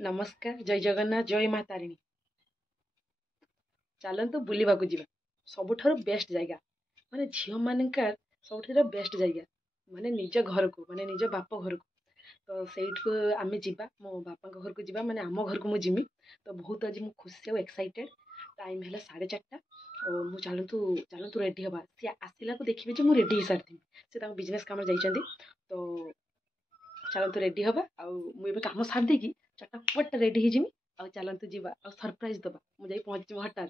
नमस्कार जय जगन्नाथ जय माँ तारिणी चलतु बुलवा जा सबुठ बेस्ट जगह माने झील मानकार सब बेस्ट जगह माने निज घर को माने निज बाप घर को तो सहीठू आम जा मो बापा घर को जा माने आम घर को मुझे जिमी तो बहुत आज मुझे खुशी और एक्साइटेड टाइम है 4:30 और मुझे चलतु चलतु रेडी हवा सी आसला को देखिए जो मुझे रेडी हो सारी से बिजनेस काम जाइए तो चलतु रेडी हवा आउ कम सारी देकी चटपट रेडी होजिमी आ चलतु जीवा आ सरप्राइज दबा मुझे पहुँची हठात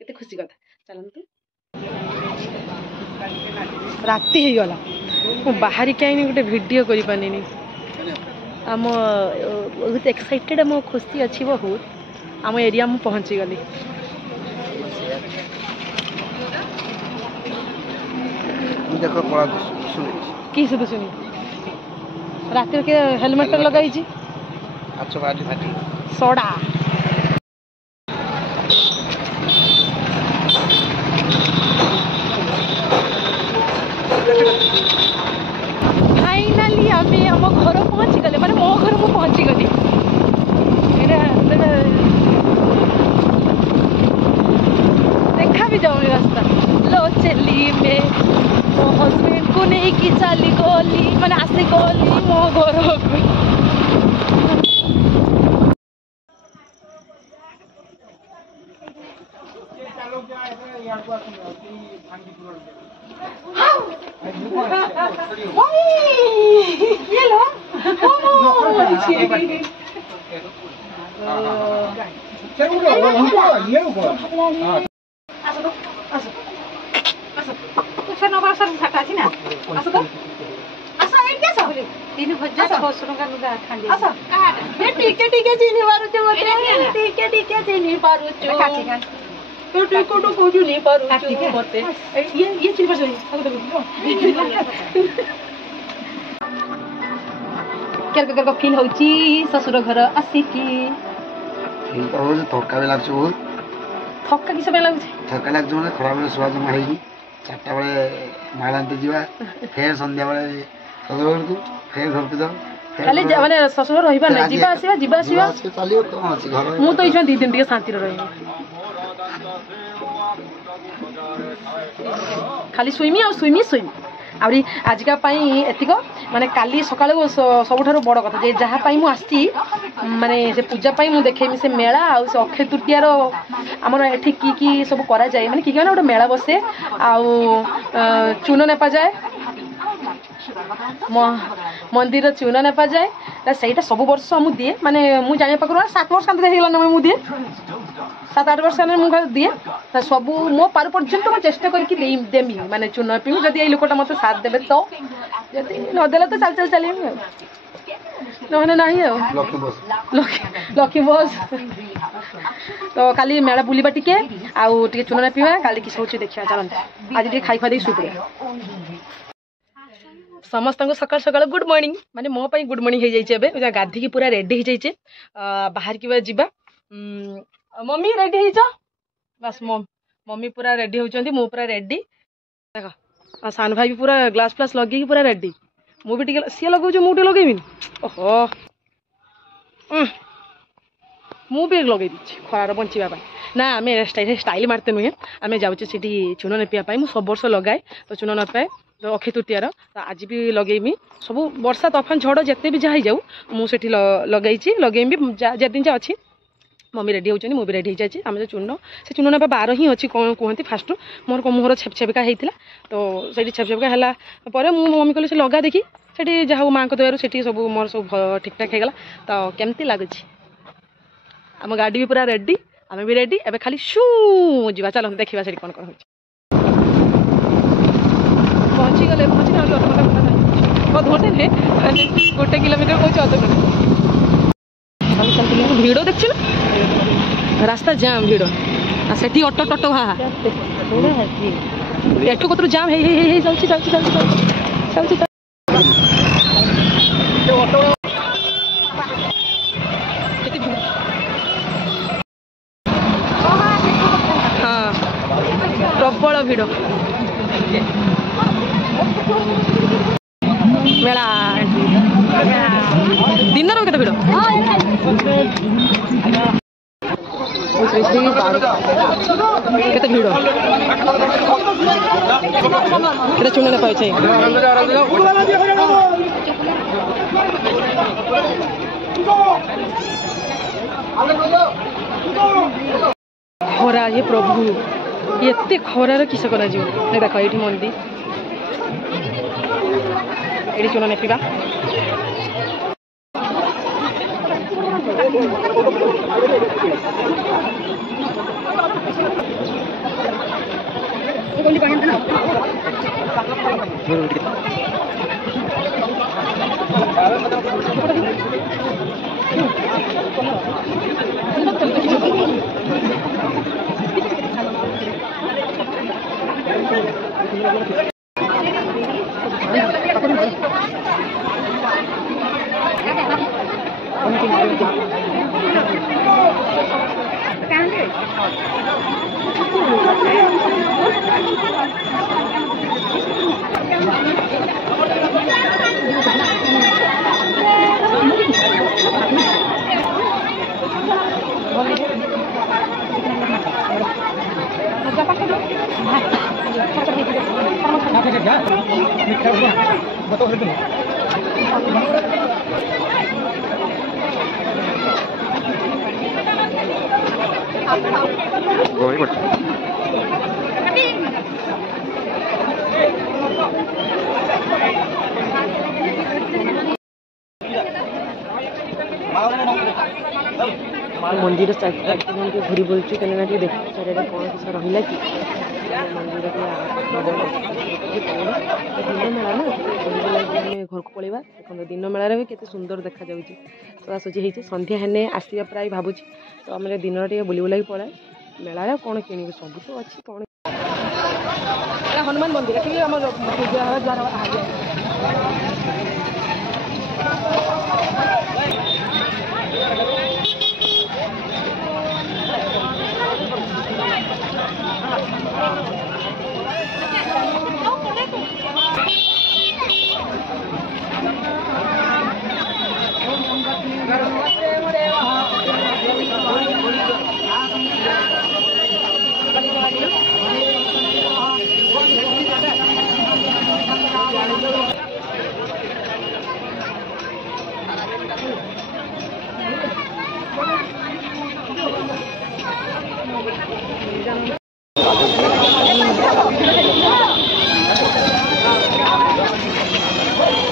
केते खुशी कथा चलतु राति हो गला मु बाहरी कहीं गोटे वीडियो करि पानी आम बहुत एक्साइटेड आम खुशी अच्छी बहुत आम एरिया मु पहुँची गली कि सुध सुनी रात के हेलमेट लगाई सोडा फाइनाली आम घर पहुँची गले माने मो घर मु पहुँची गली देखा भी जाऊनी रास्ता लो चली में मो हस्बैंड को नहीं कि चली गली मैंने आसी गली मो घर फील होची ससुर घर आसिकी थका भी लगे बहुत थका किस लगे थका लगे मैंने खरा बेले शुआ जमा हो 4टा बेले मालांती जा फिर संध्या बेले ससुर को फिर घर को जाओ खाली माने ससुर रहिबा नै जीवा आसीबा चलियो कोन अछि घर मु तो इछन 2 दिन टिके शांति रे रही खाली सुइमी आ सुइमी आउरी आजिका पाई एतिको माने काली सकाळ सबुठारो बड़ कथा जे जहा पाई मु आसी माने से पूजा पाई मु देखेमी से मेला आ से अक्षय तृतीया रो हमर एठी की सब करा जाय माने की माने ओटा मेला बसे आ चून नेपा जाय मंदिर चून नेपा जाए सहीटा सब वर्ष मु दिए माने मु जाने पाखु 7 वर्ष कांते हेला न मु दिए 7-8 वर्ष मु दिए सब मो पार पर्यंत मैं चेष्टा करके देमी माने चून पी जदि ये लोकटा मत साथ देबे तो जदि न देले तो चल चलिए नहने नहीं लकी बस तो काली मेला बुलिबा टिके आउ टिके चून पीवा काली कि सोची देखिया चलन आज टिके खाई खा दे सुपरे समस्त सकाल सकाल गुड मॉर्निंग माने मो पाई गुड मॉर्निंग हो जाए गाधी की पूरा रेडी हो जाए बाहर की जीवा मम्मी रेडी हो बस मम्मी पूरा रेडी होती मु पूरा रेडी देख सान भाई भी पूरा ग्लास फ्लास लगे पूरा रेडी मु भी सी लगे मुझे लगेबी ओहो मु भी लगे खरार बचापी ना आम स्टाइल मारते नुहे आम जाऊे चून नेपाई मुझे सब वर्ष लगाए तो चून नपाए तो अक्षय तृतीयार तो आज भी लगेमी सब वर्षा तफान झड़ जिते भी जहाँ जाऊ मुझे लगेबी जिन जा अच्छी मम्मी रेडी होती मुझे रेडी हो जाए आम जो चून से चून ना 12 ही अच्छी कौन कहते फास्ट मोर मुहर छेपछेपिका होता तो से छेपछेपिका है मम्मी कहली से लगा देखी से जहाँ माँ दयारू से सब मोर सब ठीक ठाक होगा तो केमती लगुच आम गाड़ी भी पूरा रेडी आम भी रेडी एवं खाली शू जा चल देखा से कौन कौन हो पहुँची गले अधघंटे नहीं 1 किलोमीटर कौन अधघंटे भिड़ देखी ना रास्ता जाम भिड़ से ऑटो टोटो हाँ एटू कतरू जाम है चलती हाँ प्रबल भिड़ मेला दिन केते भिड़ କେତେ ଭିଡ଼ କେତେ ଚୁନା ନେପା ଅଛି ଖରା ये प्रभु एते खरार किस करा देख ये मंदी ये चुना नेपिबा मंदिर घूरी बोलचु कहीं देख चार कौन किस रहा कि मंदिर दिन मेला ना घर को पलैबा देखो दिन मेलार भी केते सुंदर देखा जाऊँगी सजासजी होती संध्या हेने आसवा प्राय भावुँ तो आम दिन टे बुली बुला पलाए मेलार कौन कि सब तो अच्छी कौन हनुमान मंदिर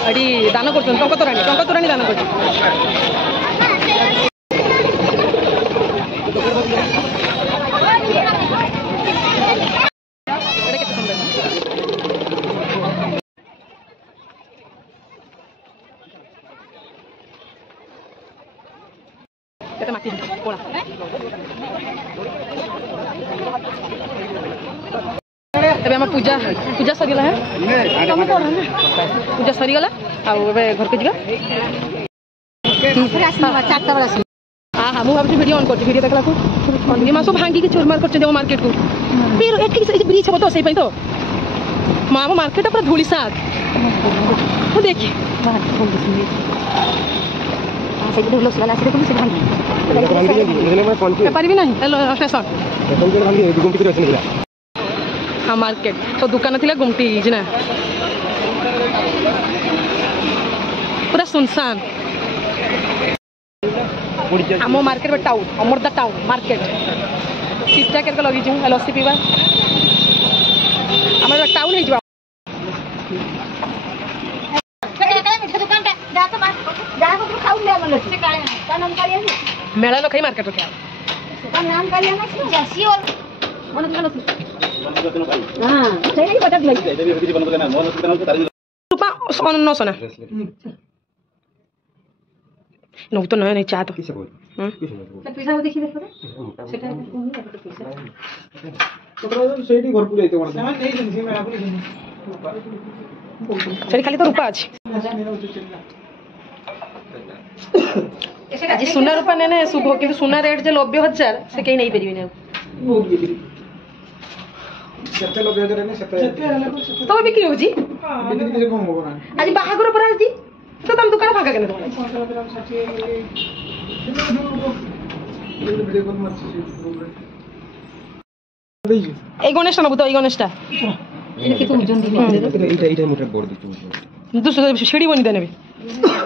अड़ी दान कर टंका तोराणी दान कर माटी कोला एबे हम पूजा पूजा सरीगला है पूजा सरीगला आउ घर के जीवा हाँ हाँ मुझे भाई वीडियो ऑन कर वीडियो देखला सब भांगी के चोरमार कर मार्केट को फिर ब्रिज हम तो से तो माँ वो मार्केट पूरा धूली साग देखिए पारि ना स्टेशन हाँ मार्केट तो दुकान थी गुमटी ना पूरा सुनसान आम मार्केट में टाउन अमरदा टाउन मार्केट सीटा के लगी लस्सी पीवा आम टाउन हो मेला लोग मार्केट रखा सोना नौ तो नया नहीं चाह तो खाली तो रूपा अच्छी सुना रूपा ने शुभ कि सुना रेट जो 90,000 से कहीं नहीं पारे तो बिक्री हो आज बाहागर पर आज तो तुम दुकान फाँका के এই গণেশটা নেবো তো, এই গণেশটা দুশো সিঁড়ি বনি দেবে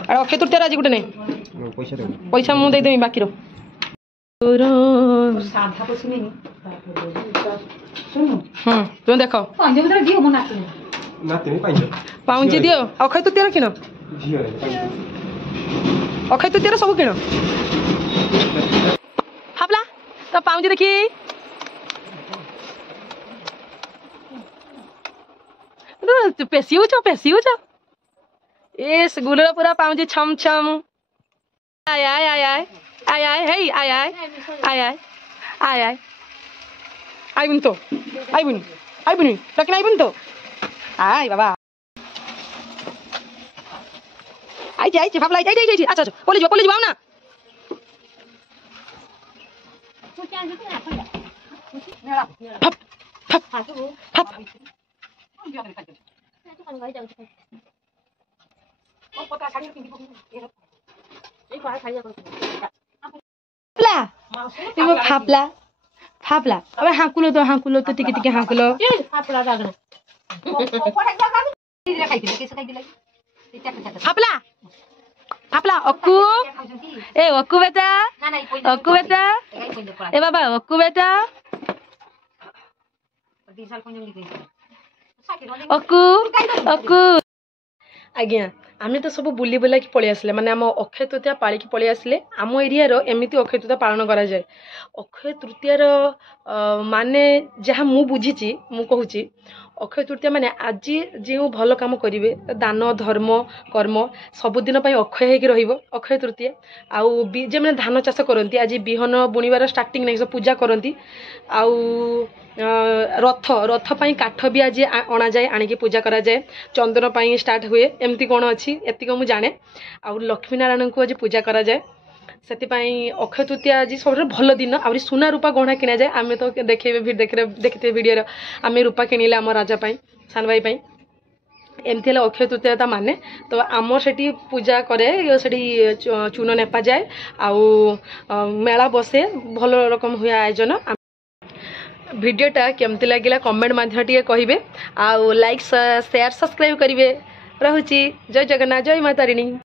আর অক্ষয় তৃতীয়ার আজ গোটে নেই পয়সা মু ଦେଇଦେବି ବାକିର তুমি দেখ ପାଉଁଜି ଦିଅ ଅକ୍ଷୟ ତୃତୀୟାର କିଣ ଅକ୍ଷୟ ତୃତୀୟାର ସବୁ କିଣ ହାବଲା ତ ପାଉଁଜି ଦେଖି পেশি হচ্ছ এস গুলোর পুরা পাউজি ছম ছম আয় আয় আয় আয় আয় আয় হেই আয় আয় আয় আয় আয় আয় আইবুন তো আইবুনি লকিন আইবুন তো আয় বাবা আইছে ভাবলাই যাই আচ্ছা আচ্ছা কলেজ যাও না ফাপ ফাপ ফাপ ফাপলা ফাপলা আবার হাঁকুলো তো টিকে টিকে হাঁকুলো ফাপলা ফাপলা অক্কু এ অক্কু বেটা এ বাবা অক্কু বেটা অকু অকু আজ্ঞা আমি তো সব বুলি বুলাকি পড়ে আসলে মানে আম অক্ষয় তৃতীয়া পাড়িকি পড়ে আসলে আম এরিয়ার এমিতি অক্ষয় তৃতীয়া পালন করা যায় অক্ষয় তৃতীয়ার মানে যা মু বুঝিছি মু কହୁছি অক্ষয় তৃতীয়া মানে আজি যে ভালো কাম করবে দান ধর্ম কর্ম ସବୁଦିନ ପାଇଁ অক্ষয় ହେଇକି ରହିବ অক্ষয় তৃতীয়া আউ যে মানে ধান চাষ করନ୍ତି আজি বিহন বুଣିବାର ଷ୍ଟାର୍ଟିଂ ନେଇ ପୂଜା କରନ୍ତି ଆଉ ରଥ ପାଇଁ କାଠ ବି ଆଜି ଅଣାଯାଏ ଆଣିକି ପୂଜା କରାଯାଏ ଚନ୍ଦନ ପାଇଁ ଷ୍ଟାର୍ଟ ହୁଏ ଏମିତି କ'ଣ ଅଛି ଏତିକି ମୁଁ ଜାଣେ ଆଉ ଲକ୍ଷ୍ମୀନାରାୟଣଙ୍କୁ ଆଜି ପୂଜା କରାଯାଏ ସେଥିପାଇଁ ଅକ୍ଷୟ ତୃତୀୟା ଆଜି ସବୁଠାରୁ ଭଲ ଦିନ ଆହୁରି ସୁନା ରୂପା ଗହଣା କିଣାଯାଏ ଆମେ ତ ଦେଖିଥିବେ ଭିଡ଼ିଓର ଆମେ ରୂପା କିଣିଲେ ଆମ ରାଜା ପାଇଁ ସାନ ଭାଇ ପାଇଁ ଏମିତି ହେଲେ ଅକ୍ଷୟ ତୃତୀୟା ମାନେ ତ ଆମର ସେଠି ପୂଜା କରେ ସେଠି ଚୂନ ନେପାଯାଏ ଆଉ ମେଳା ବସେ ଭଲ ରକମ ହୁଏ ଆୟୋଜନ ভিডিওটা কেমতি লাগিলা কমেন্ট মাধ্যমে টিকে কহিবে আউ লাইক শেয়ার সবসক্রাইব করিবে রহুচি জয় জগন্নাথ জয় মাতারিণী।